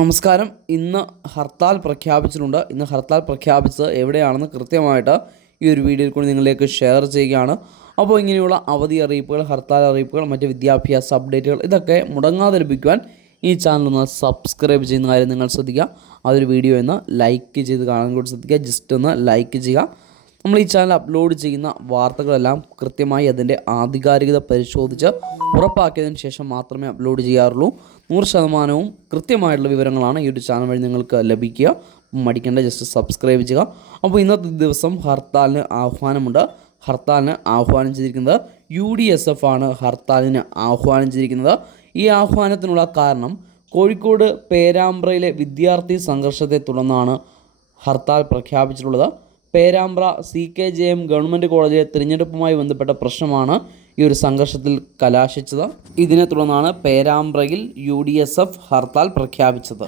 നമസ്കാരം. ഇന്ന് ഹർത്താൽ പ്രഖ്യാപിച്ചിട്ടുണ്ട്. ഇന്ന് ഹർത്താൽ പ്രഖ്യാപിച്ചത് എവിടെയാണെന്ന് കൃത്യമായിട്ട് ഈ ഒരു വീഡിയോയിൽ കൂടി നിങ്ങളിലേക്ക് ഷെയർ ചെയ്യുകയാണ്. അപ്പോൾ ഇങ്ങനെയുള്ള അവധി അറിയിപ്പുകൾ ഹർത്താൽ അറിയിപ്പുകൾ മറ്റ് വിദ്യാഭ്യാസ അപ്ഡേറ്റുകൾ ഇതൊക്കെ മുടങ്ങാതെ ലഭിക്കുവാൻ ഈ ചാനൽ ഒന്ന് സബ്സ്ക്രൈബ് ചെയ്യുന്ന കാര്യം നിങ്ങൾ ശ്രദ്ധിക്കുക. അതൊരു വീഡിയോ ഒന്ന് ലൈക്ക് ചെയ്ത് കാണാൻ കൂടി ശ്രദ്ധിക്കുക. ജസ്റ്റ് ഒന്ന് ലൈക്ക് ചെയ്യുക. നമ്മൾ ഈ ചാനൽ അപ്ലോഡ് ചെയ്യുന്ന വാർത്തകളെല്ലാം കൃത്യമായി അതിന്റെ ആധികാരികത പരിശോധിച്ച് ഉറപ്പാക്കിയതിന് ശേഷം മാത്രമേ അപ്ലോഡ് ചെയ്യാറുള്ളൂ. നൂറ് ശതമാനവും കൃത്യമായിട്ടുള്ള വിവരങ്ങളാണ് ഈ ഒരു ചാനൽ വഴി നിങ്ങൾക്ക് ലഭിക്കുക. മടിക്കേണ്ട ജസ്റ്റ് സബ്സ്ക്രൈബ് ചെയ്യുക. അപ്പോൾ ഇന്നത്തെ ദിവസം ഹർത്താലിന് ആഹ്വാനമുണ്ട്. ഹർത്താലിന് ആഹ്വാനം ചെയ്തിരിക്കുന്നത് യു ഡി എസ് എഫ് ആണ്. ഹർത്താലിന് ആഹ്വാനം ചെയ്തിരിക്കുന്നത്. ഈ ആഹ്വാനത്തിനുള്ള കാരണം കോഴിക്കോട് പേരാമ്പ്രയിലെ വിദ്യാർത്ഥി സംഘർഷത്തെ തുടർന്നാണ് hartal പ്രഖ്യാപിച്ചിട്ടുള്ളത്. Perambra C K J M government കോളേജിലെ തിരഞ്ഞെടുപ്പുമായി ബന്ധപ്പെട്ട പ്രശ്നമാണ് ഈ ഒരു സംഘർഷത്തിൽ കലാശിച്ചത്. ഇതിനെ തുടർന്നാണ് പേരാമ്പ്രയിൽ U D S F hartal പ്രഖ്യാപിച്ചത്.